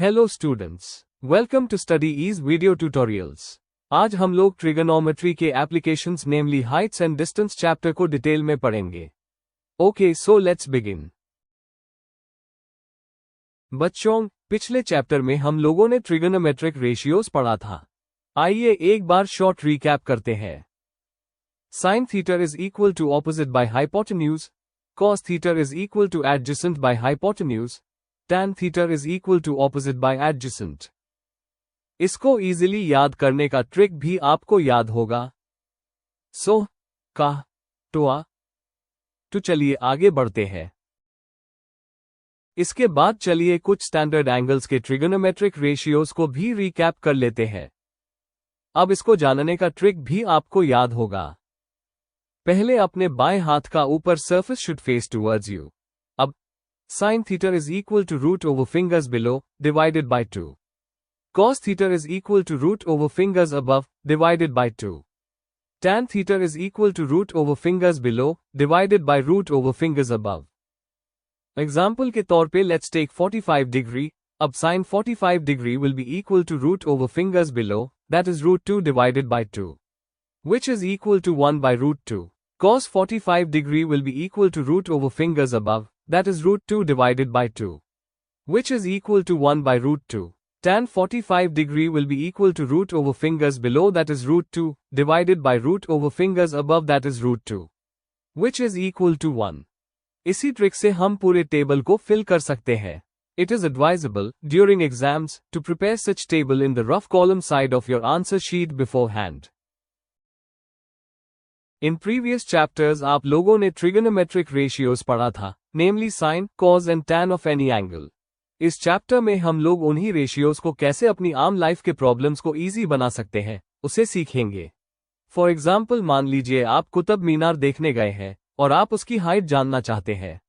Hello students, welcome to Study Ease video tutorials. आज हम लोग ट्रिगोनोमेट्री के applications namely heights and distance chapter को डिटेल में पढ़ेंगे। Okay, so let's begin. बच्चों, पिछले चैप्टर में हम लोगों ने ट्रिगोनोमेट्रिक रेशियोज पढ़ा था। आइए एक बार शॉर्ट रिकैप करते हैं। Sine theta is equal to opposite by hypotenuse, cos theta is equal to adjacent by hypotenuse, tan theta is equal to opposite by adjacent। इसको इजीली याद करने का ट्रिक भी आपको याद होगा। सो का टोआ तो चलिए आगे बढ़ते हैं। इसके बाद चलिए कुछ स्टैंडर्ड एंगल्स के ट्रिगोनोमेट्रिक रेशियोज को भी रिकैप कर लेते हैं। अब इसको जानने का ट्रिक भी आपको याद होगा। पहले अपने बाएं हाथ का ऊपर surface should face towards you. अब sin theta is equal to root over fingers below, divided by 2. Cos theta is equal to root over fingers above, divided by 2. Tan theta is equal to root over fingers below, divided by root over fingers above. Example के तौर पे let's take 45 degree. अब sin 45 degree will be equal to root over fingers below, that is root 2 divided by 2. Which is equal to 1 by root 2. Cos 45 degree will be equal to root over fingers above, that is root 2 divided by 2. Which is equal to 1 by root 2. Tan 45 degree will be equal to root over fingers below, that is root 2, divided by root over fingers above, that is root 2. Which is equal to 1. इसी trick से हम पूरे table को fill कर सकते हैं। It is advisable, during exams, to prepare such table in the rough column side of your answer sheet beforehand. In previous chapters आप लोगों ने trigonometric ratios पढ़ा था, namely sin, cos and tan of any angle. इस chapter में हम लोग उन्हीं रेशियोज को कैसे अपनी आम लाइफ के प्रॉब्लम्स को इजी बना सकते हैं, उसे सीखेंगे। फॉर एग्जाम्पल, मान लीजिए आप कुतुब मीनार देखने गए हैं और आप उसकी हाइट जानना चाहते हैं।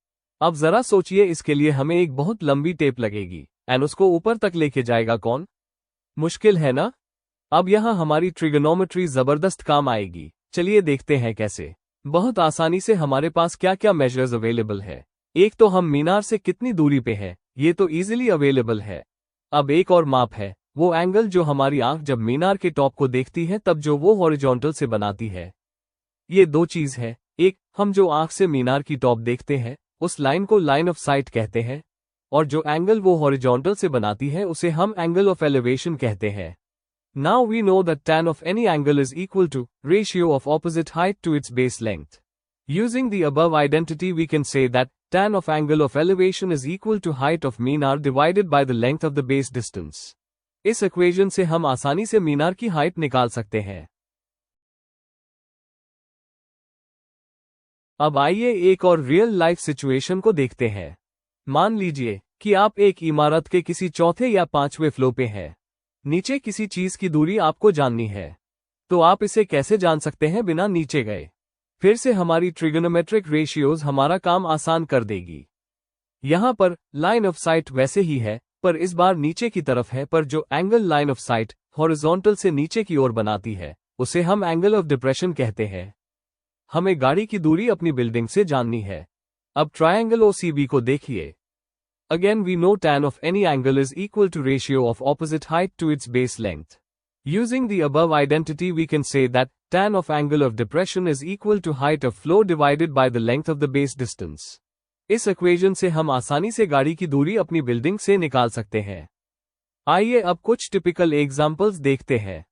अब जरा सोचिए, इसके लिए हमें एक बहुत लंबी टेप लगेगी एंड उसको ऊपर तक लेके जाएगा कौन? मुश्किल है ना? अब यहाँ हमारी ट्रिगोनोमेट्री जबरदस्त काम आएगी। चलिए देखते हैं कैसे। बहुत आसानी से हमारे पास क्या क्या मेजर्स अवेलेबल है। एक तो हम मीनार से कितनी दूरी पे है, ये तो इजीली अवेलेबल है। अब एक और माप है, वो एंगल जो हमारी आंख जब मीनार के टॉप को देखती है तब जो वो हॉरिजॉन्टल से बनाती है। ये दो चीज है। एक, हम जो आंख से मीनार की टॉप देखते हैं उस लाइन को लाइन ऑफ साइट कहते हैं, और जो एंगल वो हॉरिजॉन्टल से बनाती है उसे हम एंगल ऑफ एलिवेशन कहते हैं। Now we know that tan of any angle is equal to ratio of opposite height to its base length. Using the above identity we can say that tan of angle of elevation is equal to height of Minar divided by the length of the base distance. इस equation से हम आसानी से मीनार की height निकाल सकते हैं। अब आइए एक और रियल लाइफ सिचुएशन को देखते हैं। मान लीजिए कि आप एक इमारत के किसी चौथे या पांचवें फ्लोर पे हैं। नीचे किसी चीज की दूरी आपको जाननी है, तो आप इसे कैसे जान सकते हैं बिना नीचे गए? फिर से हमारी ट्रिगोनोमेट्रिक रेशियोज हमारा काम आसान कर देगी। यहां पर लाइन ऑफ साइट वैसे ही है, पर इस बार नीचे की तरफ है, पर जो angle line of site horizontal से नीचे की ओर बनाती है उसे हम एंगल ऑफ डिप्रेशन कहते हैं। हमें गाड़ी की दूरी अपनी बिल्डिंग से जाननी है। अब ट्रायंगल ओसीबी को देखिए। Again we know tan of any angle is equal to ratio of opposite height to its base length. Using the above identity we can say that tan of angle of depression is equal to height of flow divided by the length of the base distance. इस equation से हम आसानी से गाड़ी की दूरी अपनी building से निकाल सकते हैं। आइए अब कुछ टिपिकल एग्जांपल्स देखते हैं।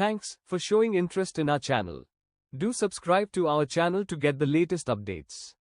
Thanks for showing interest in our channel. Do subscribe to our channel to get the latest updates.